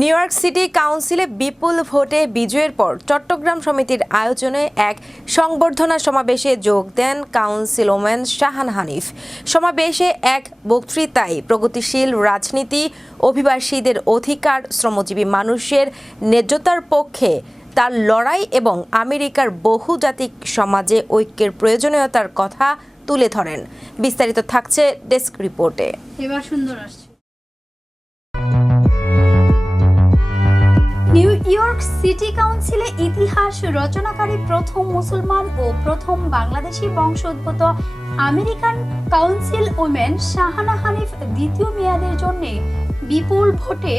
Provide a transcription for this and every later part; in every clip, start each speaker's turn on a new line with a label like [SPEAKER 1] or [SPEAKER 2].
[SPEAKER 1] New York city কাউন্সিলে বিপুল ভোটে বিজয়ের পর চট্টগ্রাম সমিতির আয়োজনে এক সংবর্ধনা সমাবেশে যোগ দেন কাউন্সিল ওম্যান শাহান হানিফ। সমাবেশে এক বক্তৃতায় প্রগতিশীল রাজনীতি, অভিবাসীদের অধিকার, শ্রমজীবী মানুষের ন্যায্যতার পক্ষে তার লড়াই এবং আমেরিকার বহুজাতিক সমাজে ঐক্যের প্রয়োজনীয়তার কথা তুলে ধরেন। বিস্তারিত থাকছে ডেস্ক রিপোর্টে।
[SPEAKER 2] এবার সুন্দর আসছে। ইয়র্ক সিটি কাউন্সিলে ইতিহাস রচনাকারী প্রথম মুসলমান ও প্রথম বাংলাদেশি বংশোদ্ভূত American council women Shahana Hanif দ্বিতীয় মেয়াদের জন্য বিপুল ভোটে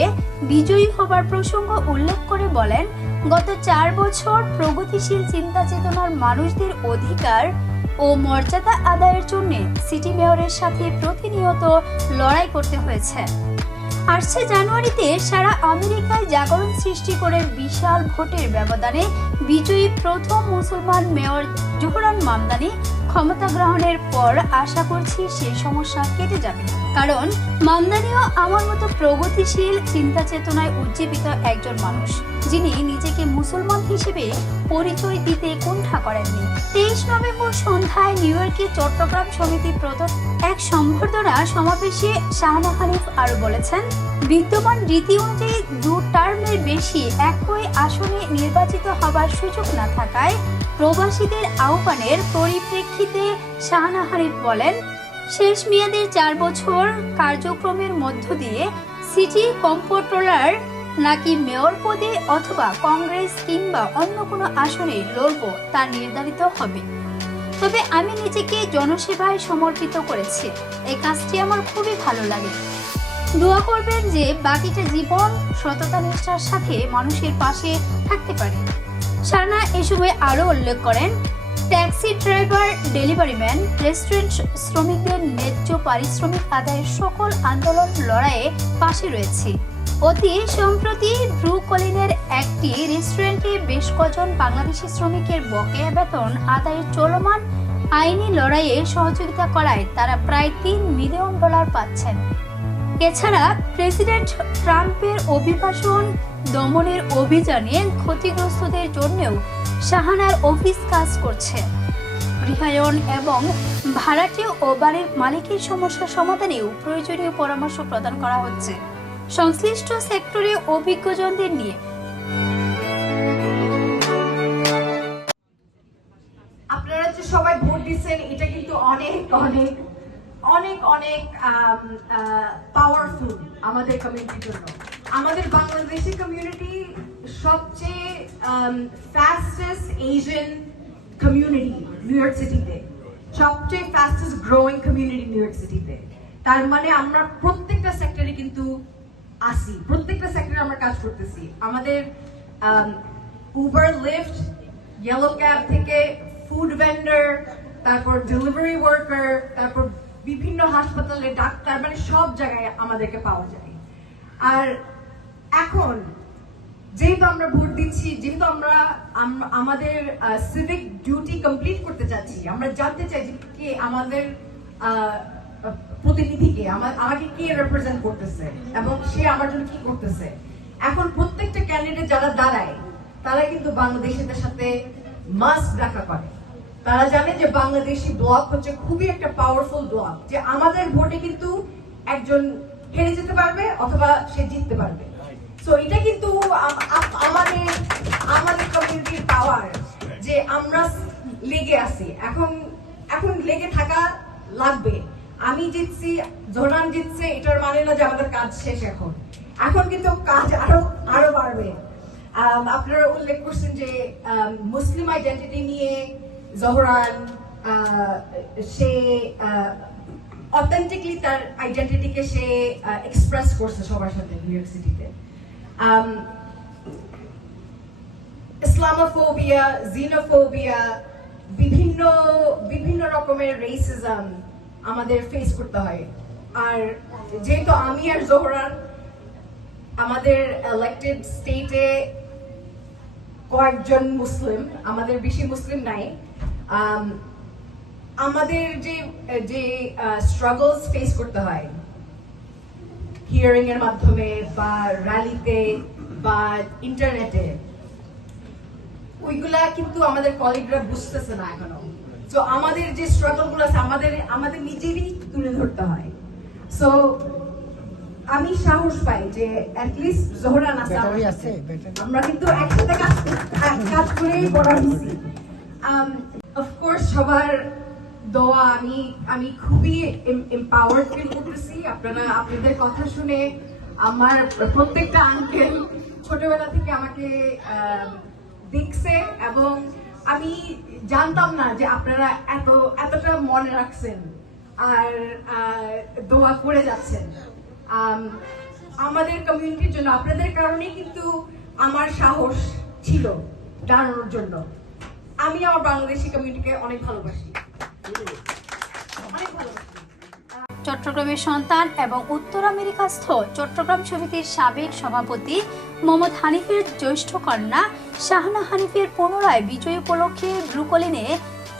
[SPEAKER 2] বিজয়ী হবার প্রসঙ্গ উল্লেখ করে বলেন, গত চার বছর প্রগতিশীল চিন্তা চেতনার মানুষদের অধিকার ও মর্যাদা আদায়ের জন্য সিটি মেয়রের সাথে প্রতিনিয়ত লড়াই করতে হয়েছে। আসছে জানুয়ারিতে সারা আমেরিকায় জাগরণ সৃষ্টি করে বিশাল ভোটের ব্যবধানে বিজয়ী প্রথম মুসলমান মেয়র জোহরান মামদানি ক্ষমতা গ্রহণের পর আশা করছি সেই সমস্যা কেটে যাবে। কারণ মামদানিও আমার মতো প্রগতিশীল চিন্তা চেতনায় উজ্জীবিত একজন মানুষ, যিনি নিজেকে মুসলমান হিসেবে পরিচয় দিতে কুণ্ঠা করেননি। তেইশ নভেম্বর সন্ধ্যায় নিউ ইয়র্কে চট্টগ্রাম সমিতি প্রদত্ত এক সম্বর্ধনা সমাবেশে শাহানা হানিফ আরও বলেছেন, বিদ্যমান রীতি অনুযায়ী দু টার্মের বেশি একই আসনে নির্বাচিত হবার সুযোগ না থাকায় প্রবাসীদের আহ্বানের পরিপ্রেক্ষিতে শাহানা হানিফ বলেন শেষ মেয়াদের চার বছর কার্যক্রমের মধ্য দিয়ে সিটি কম্পোট্রোলার নাকি মেয়র পদে অথবা কংগ্রেস কিংবা অন্য কোনো আসনে লড়ব তা নির্ধারিত হবে। তবে আমি নিজেকে জনসেবায় সমর্পিত করেছি। এই কাজটি আমার খুবই ভালো লাগে। দোয়া করবেন যে বাকিটা জীবন সততা নিষ্ঠার সাথে মানুষের পাশে থাকতে পারে। সানা এ সময় আরও উল্লেখ করেন taxi driver, delivery man, restaurant শ্রমিকদের ন্যায্য পারিশ্রমিক আদায়ের সকল আন্দোলন লড়াইয়ে পাশে রয়েছে। অতি সম্প্রতি ব্রু কলিনের একটি রেস্টুরেন্টে বেশ কজন বাংলাদেশি শ্রমিকের বকেয়া বেতন আদায়ের চলমান আইনি লড়াইয়ে সহযোগিতা করায় তারা প্রায় তিন মিলিয়ন ডলার পাচ্ছেন। এছাড়া প্রেসিডেন্ট ট্রাম্পের অভিবাসন দমনের অভিযানে ক্ষতিগ্রস্তদের জন্যও শাহানার অফিস কাজ করছে। গৃহায়ন এবং ভাড়াটে ও বাড়ির মালিকের সমস্যা সমাধানেও প্রয়োজনীয় পরামর্শ প্রদান করা হচ্ছে। সংশ্লিষ্ট সেক্টরে অভিজ্ঞজনদের নিয়ে।
[SPEAKER 3] আপনারা যে সবাই ভোট দিচ্ছেন, এটা কিন্তু অনেক অনেক অনেক অনেক পাওয়ারফুল আমাদের কমিউনিটির জন্য। আমাদের বাংলাদেশি কমিউনিটি সবচেয়ে fastest Asian community New York সিটিতে সবচেয়ে fastest growing community New York সিটিতে তার মানে আমরা প্রত্যেকটা সেক্টরে কিন্তু আসি। প্রত্যেকটা সেক্টরে আমরা কাজ করতেছি। আমাদের উবার লিফট ইয়েলো ক্যাব থেকে ফুড ভেন্ডার তারপর ডেলিভারি ওয়ার্কার তারপর বিভিন্ন হাসপাতালে ডাক্তার মানে সব জায়গায় আমাদেরকে পাওয়া যায়। আর এখন যেহেতু আমরা ভোট দিচ্ছি, যেহেতু আমরা আমাদের সিভিক ডিউটি কমপ্লিট করতে চাচ্ছি, আমরা জানতে চাই যে কে আমাদের প্রতিনিধিকে আমা- আমাকে কে রিপ্রেজেন্ট করতেছে এবং সে আমার জন্য কি করতেছে। এখন প্রত্যেকটা ক্যান্ডিডেট যারা দাঁড়ায় তারা কিন্তু বাংলাদেশিদের সাথে মাস্ক দেখা করে। তারা জানে যে বাংলাদেশি ব্লক হচ্ছে খুবই একটা পাওয়ারফুল ব্লক যে আমাদের ভোটে কিন্তু একজন হেরে যেতে পারবে অথবা সে জিততে পারবে। সো এটা কিন্তু আম- আম- আমাদের আমাদের কমিউনিটির পাওয়ার যে আমরা লেগে আছি। এখন এখন লেগে থাকা লাগবে। আমি জিতছি, জোনান জিতছে, এটার মানে না যে আমাদের কাজ শেষ এখন। এখন কিন্তু কাজ আরও আরও বাড়বে। আপনারা উল্লেখ করছেন যে মুসলিম আইডেন্টিটি নিয়ে জহরান সে অথেন্টিকলি তার আইডেন্টিটিকে সে এক্সপ্রেস করছে সবার সাথে নিউ ইয়র্ক সিটিতে ইসলামোফোবিয়া জিনোফোবিয়া বিভিন্ন বিভিন্ন রকমের রেসিজম আমাদের ফেস করতে হয়। আর যেহেতু আমি আর জোহরান আমাদের ইলেক্টেড স্টেটে কয়েকজন মুসলিম আমাদের বেশি মুসলিম নাই আম, আমাদের যে যে স্ট্রাগলস ফেস করতে হয়। হিয়ারিং এর মাধ্যমে বা র্যালিতে বা ইন্টারনেটে ওইগুলা কিন্তু আমাদের কলিগরা বুঝতেছে না এখনও। তো আমাদের যে স্ট্রাগলগুলো আছে আমাদের আমাদের নিজেরই তুলে ধরতে হয়। সো আমি সাহস পাই যে অ্যাটলিস্ট জোহরা নাসা আমরা কিন্তু একসাথে কাজ করেই হয়েছি অফকোর্স সবার দোয়া, আমি আমি খুবই এম্পাওয়ার্ড ফিল করতেছি। আপনারা, আপনাদের কথা শুনে আমার প্রত্যেকটা আঙ্কেল ছোটবেলা থেকে আমাকে দেখছে এবং আমি জানতাম না যে আপনারা এত, এতটা মনে রাখছেন আর দোয়া করে যাচ্ছেন। আমাদের কমিউনিটির জন্য, আপনাদের কারণেই কিন্তু আমার সাহস ছিল দাঁড়ানোর জন্য। আমি আমার বাংলাদেশি কমিউনিটিকে অনেক ভালোবাসি।
[SPEAKER 2] চট্টগ্রামের সন্তান এবং উত্তর আমেরিকাস্থ চট্টগ্রাম সমিতির সাবেক সভাপতি মোহাম্মদ হানিফের জ্যৈষ্ঠ কন্যা শাহনা হানিফের পুনরায় বিজয় উপলক্ষে ব্রুকলিনে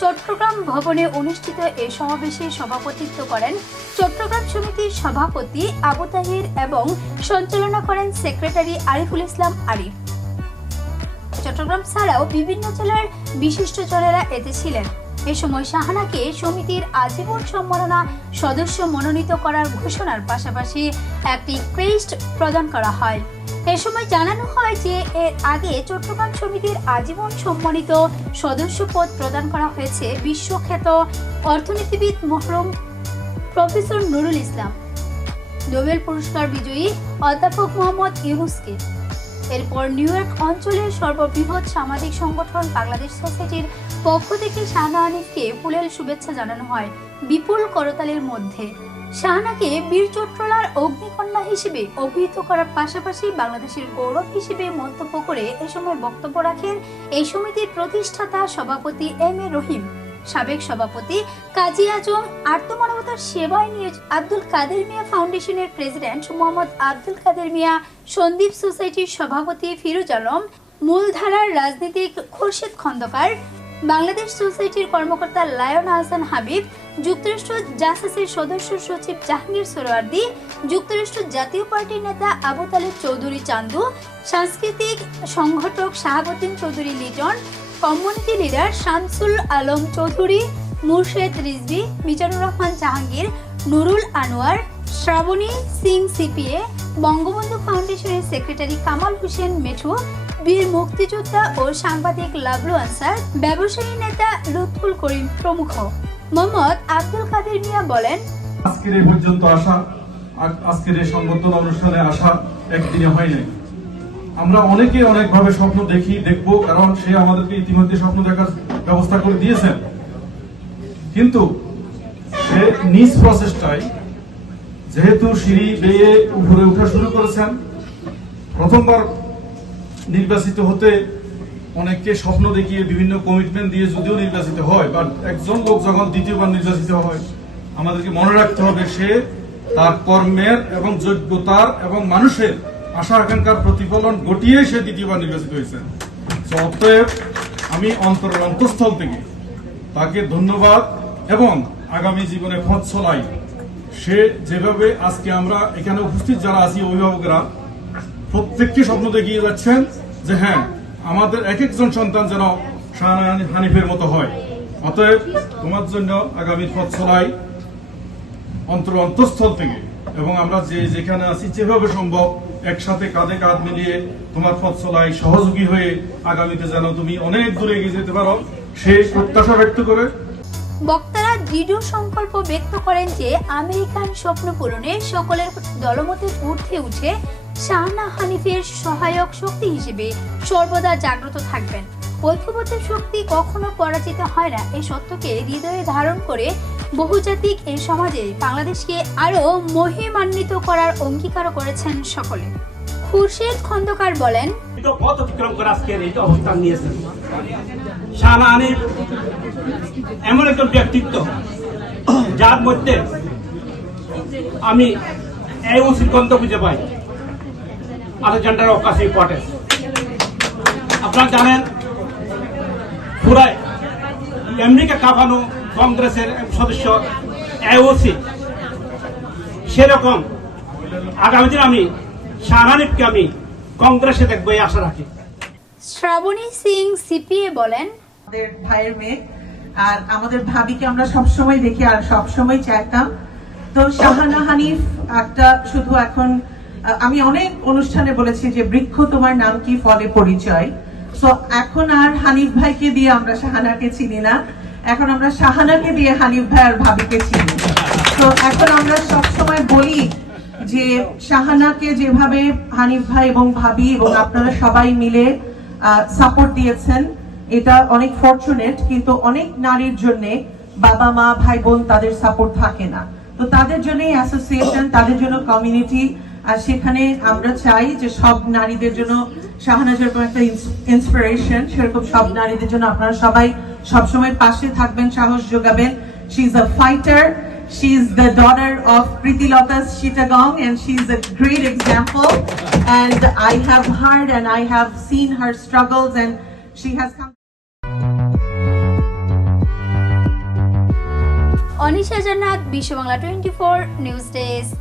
[SPEAKER 2] চট্টগ্রাম ভবনে অনুষ্ঠিত এ সমাবেশে সভাপতিত্ব করেন চট্টগ্রাম সমিতির সভাপতি আবু তাহির এবং সঞ্চালনা করেন সেক্রেটারি আরিফুল ইসলাম আরিফ। চট্টগ্রাম ছাড়াও বিভিন্ন জেলার বিশিষ্ট জনেরা এতে ছিলেন। এ সময় শাহানাকে সমিতির আজীবন সম্মাননা সদস্য মনোনীত করার ঘোষণার পাশাপাশি একটি ক্রেস্ট প্রদান করা হয়। এ সময় জানানো হয় যে, এর আগে চট্টগ্রাম সমিতির আজীবন সম্মানিত সদস্য পদ প্রদান করা হয়েছে বিশ্বখ্যাত অর্থনীতিবিদ মহরম প্রফেসর নুরুল ইসলাম। নোবেল পুরস্কার বিজয়ী অধ্যাপক মোহাম্মদ ইউনুসকে। এরপর নিউ ইয়র্ক অঞ্চলের সর্ববৃহৎ সামাজিক সংগঠন বাংলাদেশ সোসাইটির পক্ষ থেকে শাহনা আনিফকে ফুলেল শুভেচ্ছা জানানো হয় বিপুল করতালের মধ্যে। শাহনাকে বীর চট্টলার অগ্নিকন্যা হিসেবে অভিহিত করার পাশাপাশি বাংলাদেশের গৌরব হিসেবে মন্তব্য করে এ সময় বক্তব্য রাখেন এই সমিতির প্রতিষ্ঠাতা সভাপতি এম এ রহিম। সাবেক সভাপতি কাজী আজম, আর্তমানবতার সেবায় নিয়োজ আব্দুল কাদের মিয়া ফাউন্ডেশনের প্রেসিডেন্ট মোহাম্মদ আব্দুল কাদের মিয়া, সন্দীপ সোসাইটির সভাপতি ফিরোজ আলম, মূলধারার রাজনীতিক খুরশিদ খন্দকার বাংলাদেশ সোসাইটির কর্মকর্তা লায়ন আহসান হাবিব, যুক্তরাষ্ট্র জাসাসের সদস্য সচিব জাহাঙ্গীর সোহরাওয়ার্দী যুক্তরাষ্ট্র জাতীয় পার্টির নেতা আবু তালেব চৌধুরী চান্দু, সাংস্কৃতিক সংগঠক Shahabuddin Chowdhury Liton, community leader Shamsul Alam Chowdhury, Murshed Rizvi, Mizanur Rahman Jahangir, Nurul Anwar, Srabani Singh CPA, Bangabandhu ফাউন্ডেশনের সেক্রেটারি কামাল হোসেন মেঠু বীর মুক্তিযোদ্ধা ও সাংবাদিক লাবলু আনসার, ব্যবসায়ী নেতা লুৎফুল করিম প্রমুখ। মোহাম্মদ আব্দুল কাদের মিয়া বলেন,
[SPEAKER 4] আজকের এই পর্যন্ত আসা আজকের এই সংবর্ধনা অনুষ্ঠানে আসা একদিনে হয় নাই। আমরা অনেকে অনেকভাবে স্বপ্ন দেখি, দেখব, কারণ সে আমাদেরকে ইতিমধ্যে স্বপ্ন দেখার ব্যবস্থা করে দিয়েছেন। কিন্তু সে নিজ প্রচেষ্টায় যেহেতু সিঁড়ি বেয়ে উপরে উঠা শুরু করেছেন, প্রথমবার নির্বাচিত হতে অনেককে স্বপ্ন দেখিয়ে বিভিন্ন কমিটমেন্ট দিয়ে যদিও নির্বাচিত হয় বাট একজন লোক যখন দ্বিতীয়বার নির্বাচিত হয় আমাদেরকে মনে রাখতে হবে সে তার কর্মের এবং যোগ্যতার এবং মানুষের আশা আকাঙ্ক্ষার প্রতিফলন ঘটিয়ে সে দ্বিতীয়বার নির্বাচিত হয়েছেন So, অতএব আমি অন্তরের অন্তঃস্থল থেকে তাকে ধন্যবাদ এবং আগামী জীবনে পথ চলাই। সে যেভাবে আজকে আমরা এখানে উপস্থিত যারা আছি অভিভাবকরা প্রত্যেককে স্বপ্ন দেখিয়ে যাচ্ছেন যে হ্যাঁ আমাদের এক একজন সন্তান যেন হানিফের মতো হয়। অতএব তোমার জন্য আগামী পথ চলাই অন্তর অন্তঃস্থল থেকে এবং আমরা যে যেখানে আছি যেভাবে সম্ভব একসাথে কাঁধে কাঁধ মিলিয়ে তোমার পথ চলাই সহযোগী হয়ে আগামীতে যেন তুমি অনেক দূরে এগিয়ে যেতে পারো। সেই প্রত্যাশা ব্যক্ত করে
[SPEAKER 2] বক্তারা দৃঢ় সংকল্প ব্যক্ত করেন যে আমেরিকান স্বপ্ন পূরণে সকলের দলমতের ঊর্ধ্বে উঠে শাহনা হানিফের সহায়ক শক্তি হিসেবে সর্বদা জাগ্রত থাকবেন। ঐক্যবদ্ধ শক্তি কখনো পরাজিত হয় না। এই সত্যকে হৃদয়ে ধারণ করে বহুজাতিক এই সমাজে বাংলাদেশকে আরও মহিমান্বিত করার অঙ্গীকারও করেছেন সকলে। খুরশেদ খন্দকার বলেন
[SPEAKER 5] পথ অতিক্রম করে আজকের এই অবস্থান নিয়েছেন। শাহানা এমন একজন ব্যক্তিত্ব, যার মধ্যে আমি এই উচিত খুঁজে পাই। আলেকজান্ডার অকাশি পটে আপনারা জানেন পুরায় আমেরিকা কাঁপানো কংগ্রেসের সদস্য এওসি সেরকম আগামী দিন আমি শাহরানিফকে আমি কংগ্রেসে দেখব এই আশা রাখি।
[SPEAKER 2] শ্রাবণী সিং সিপিএ বলেন
[SPEAKER 6] আমাদের ভাইয়ের মেয়ে আর আমাদের ভাবিকে আমরা সবসময় দেখি আর সবসময় চাইতাম। তো শাহানা হানিফ একটা শুধু এখন আমি অনেক অনুষ্ঠানে বলেছি যে বৃক্ষ তোমার নাম কি ফলে পরিচয়। তো এখন আর হানিফ ভাইকে দিয়ে আমরা শাহানাকে চিনি না। এখন আমরা শাহানাকে দিয়ে হানিফ ভাই আর ভাবিকে চিনি। তো এখন আমরা সবসময় বলি যে শাহানাকে যেভাবে হানিফ ভাই এবং ভাবি এবং আপনারা সবাই মিলে সাপোর্ট দিয়েছেন, এটা অনেক ফরচুনেট কিন্তু অনেক নারীর জন্য বাবা, মা, ভাই, বোন তাদের সাপোর্ট থাকে না। তো তাদের জন্য অ্যাসোসিয়েশন তাদের জন্য কমিউনিটি আর সেখানে আমরা চাই যে সব নারীদের জন্য শাহানা যেরকম একটা ইন্সপিরেশন সেরকম সব নারীদের জন্য আপনারা সবাই সবসময় পাশে থাকবেন, সাহস যোগাবেন she is a fighter She is the daughter of Pritilata Chittagong and she's a great example. And I have heard and I have seen her struggles, and she has come.
[SPEAKER 2] Anisha Jannat Bishwa Bangla twenty four news desk